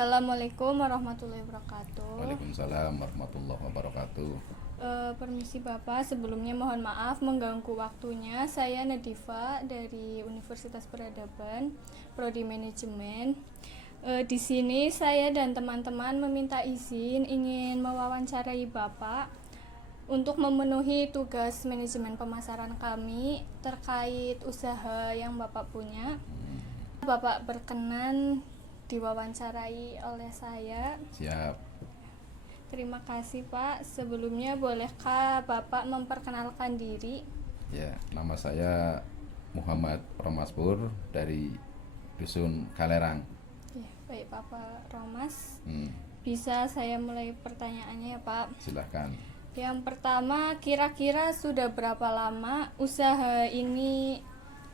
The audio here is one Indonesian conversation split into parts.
Assalamualaikum warahmatullahi wabarakatuh. Waalaikumsalam warahmatullahi wabarakatuh. Permisi Bapak, sebelumnya mohon maaf mengganggu waktunya. Saya Nadifa dari Universitas Peradaban, Prodi Manajemen. Di sini saya dan teman-teman meminta izin ingin mewawancarai Bapak untuk memenuhi tugas manajemen pemasaran kami terkait usaha yang Bapak punya. Bapak berkenan diwawancarai oleh saya. Siap. Terima kasih Pak. Sebelumnya bolehkah Bapak memperkenalkan diri? Ya, nama saya Muhammad Romaspur dari Dusun Kalerang. Ya, baik Bapak Romas. Bisa saya mulai pertanyaannya ya Pak? Silahkan. Yang pertama, kira-kira sudah berapa lama usaha ini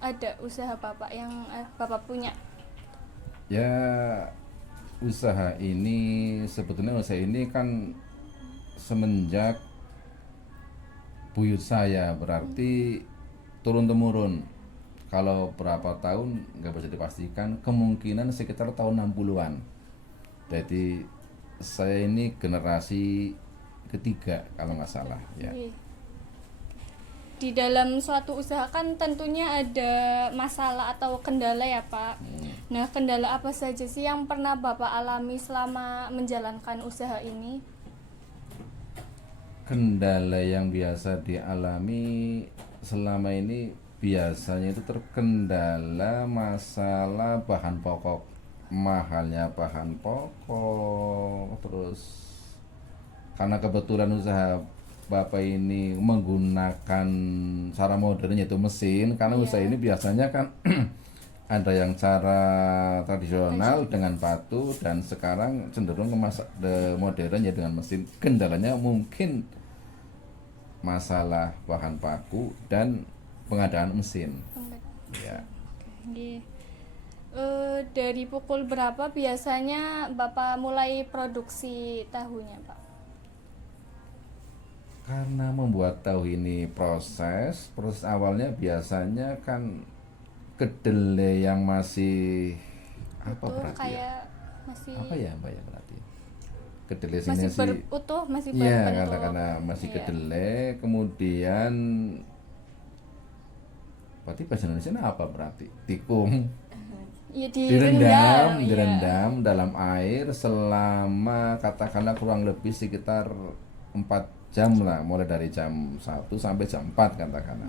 ada, usaha Bapak yang Bapak punya? Ya, sebetulnya usaha ini kan semenjak buyut saya, berarti turun-temurun. Kalau berapa tahun nggak bisa dipastikan, kemungkinan sekitar tahun 60-an. Jadi saya ini generasi ketiga kalau nggak salah ya. Di dalam suatu usaha kan tentunya ada masalah atau kendala ya Pak. Nah, kendala apa saja sih yang pernah Bapak alami selama menjalankan usaha ini? Kendala yang biasa dialami selama ini biasanya itu terkendala masalah bahan pokok, mahalnya bahan pokok, terus karena kebetulan usaha Bapak ini menggunakan cara modern yaitu mesin, karena usaha ini biasanya kan ada yang cara tradisional dengan batu dan sekarang cenderung ke modern ya dengan mesin. Kendalanya mungkin masalah bahan baku dan pengadaan mesin. Ya. Dari pukul berapa biasanya Bapak mulai produksi tahunya Pak? Karena membuat tahu ini proses awalnya biasanya kan kedelai yang masih apa berarti kayak masih apa ya Mbak ya berarti kedelai masih sih berutuh, masih iya berbentuk. karena masih kedelai, kemudian berarti bahasa Indonesia apa berarti tikung Ya, direndam dalam air selama katakanlah kurang lebih sekitar 4 jam lah, mulai dari jam 1 sampai jam 4 katakanlah.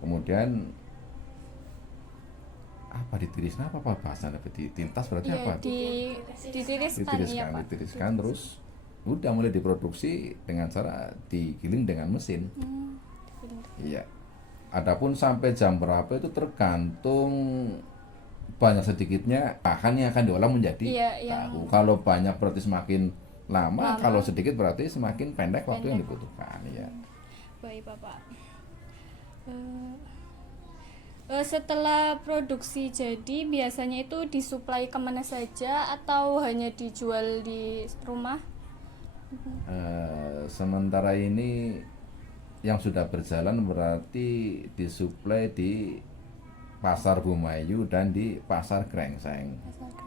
Kemudian apa ditiriskan apa bahasa ditintas berarti apa? Ditiriskan terus udah mulai diproduksi dengan cara digiling dengan mesin. Iya. Adapun sampai jam berapa itu tergantung banyak sedikitnya bahan yang akan diolah menjadi tahu. Kalau banyak berarti semakin lama, kalau sedikit berarti semakin pendek waktu yang dibutuhkan ya. Baik Bapak. Setelah produksi jadi biasanya itu disuplai kemana saja atau hanya dijual di rumah? Sementara ini yang sudah berjalan berarti disuplai di Pasar Bumayu dan di Pasar Krengseng.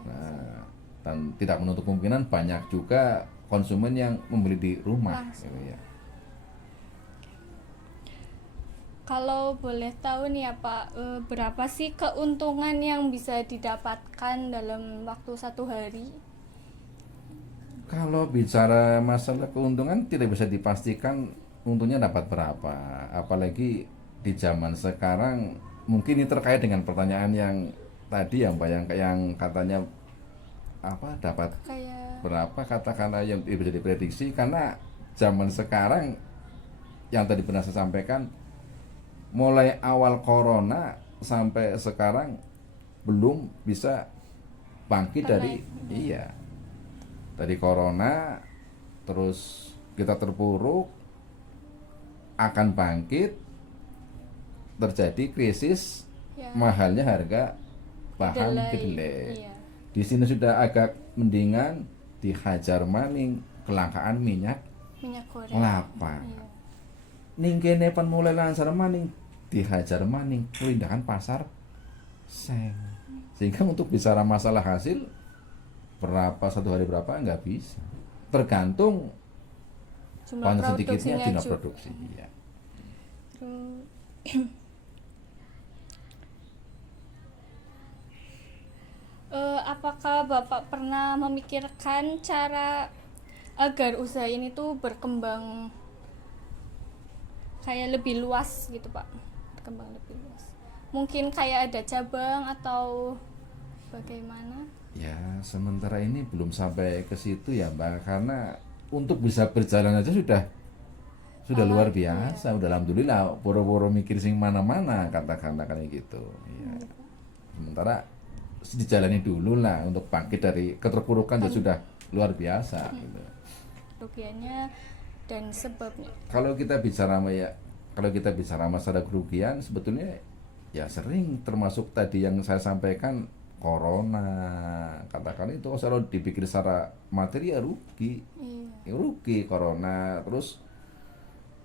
Nah, dan tidak menutup kemungkinan banyak juga konsumen yang membeli di rumah gitu ya. Kalau boleh tahu nih ya Pak, berapa sih keuntungan yang bisa didapatkan dalam waktu satu hari? Kalau bicara masalah keuntungan tidak bisa dipastikan untungnya dapat berapa, apalagi di zaman sekarang. Mungkin ini terkait dengan pertanyaan yang tadi ya Mbak, yang katanya apa dapat berapa, katakanlah yang bisa diprediksi, karena zaman sekarang yang tadi pernah saya sampaikan mulai awal corona sampai sekarang belum bisa bangkit dari corona, terus kita terpuruk, akan bangkit, terjadi krisis mahalnya harga bahan kedelai. Di sini sudah agak mendingan, dihajar maning kelangkaan minyak goreng kelapa. Ning kene pan mulai lancar maning, dihajar maning perlindahan pasar seng. Sehingga untuk bicara masalah hasil berapa, satu hari berapa, nggak bisa. Tergantung Jumlah paling sedikitnya produksinya jumlah juga. produksi. Ya. Terus, apakah Bapak pernah memikirkan cara agar usaha ini tuh berkembang kayak lebih luas gitu Pak? Berkembang lebih luas. Mungkin kayak ada cabang atau bagaimana? Ya, sementara ini belum sampai ke situ ya Mbak, karena untuk bisa berjalan aja sudah luar biasa. Udah alhamdulillah, boro-boro mikir sing mana-mana katakanlah kayak gitu. Ya. Sementara dijalani dulu lah untuk bangkit dari keterpurukan ya sudah luar biasa gitu. Kerugiannya dan sebabnya. Kalau kita bicara masalah kerugian sebetulnya ya sering, termasuk tadi yang saya sampaikan corona, katakan itu kalau dipikir secara materi ya rugi. Iya. Ya rugi corona, terus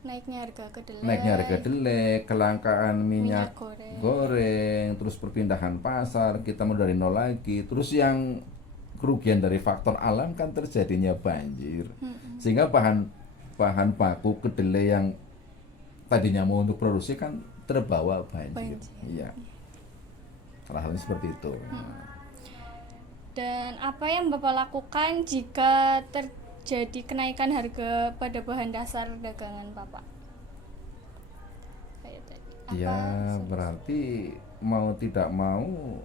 Naiknya harga naiknya kedelai, kelangkaan minyak goreng. goreng, terus perpindahan pasar, kita mau dari nol lagi. Terus yang kerugian dari faktor alam kan terjadinya banjir. Sehingga bahan baku kedelai yang tadinya mau untuk produksi kan terbawa banjir. Iya. Hal-hal seperti itu. Dan apa yang Bapak lakukan jika terjadi kenaikan harga pada bahan dasar dagangan Bapak? Kayak tadi. Ya berarti mau tidak mau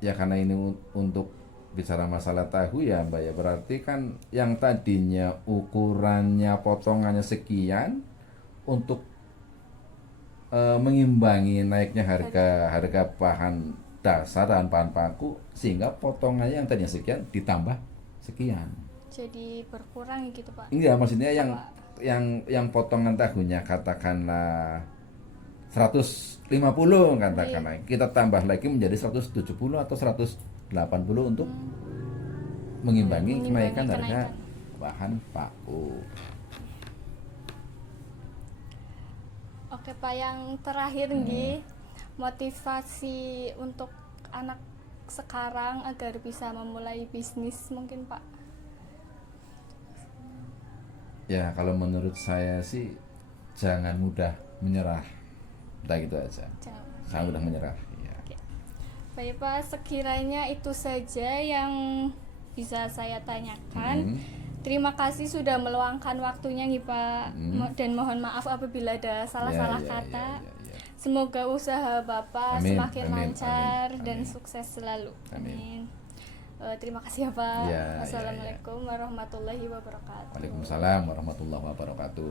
ya, karena ini untuk bicara masalah tahu ya Mbak ya, berarti kan yang tadinya ukurannya potongannya sekian untuk mengimbangi naiknya harga bahan dasar dan bahan baku, sehingga potongannya yang tadinya sekian ditambah sekian. Jadi berkurang gitu Pak? Enggak, maksudnya yang potongan tahunya katakanlah 150 katakanlah, kita tambah lagi menjadi 170 atau 180 untuk mengimbangi kenaikan harga bahan baku. Oke Pak, yang terakhir nggih, motivasi untuk anak sekarang agar bisa memulai bisnis mungkin Pak? Ya kalau menurut saya sih jangan mudah menyerah, udah gitu aja. Jangan mudah menyerah. Ya. Baik Pak, sekiranya itu saja yang bisa saya tanyakan. Terima kasih sudah meluangkan waktunya nih Pak, dan mohon maaf apabila ada salah-salah kata. Semoga usaha Bapak semakin lancar dan sukses selalu. Amin. Terima kasih ya Pak. Assalamualaikum warahmatullahi wabarakatuh. Waalaikumsalam warahmatullahi wabarakatuh.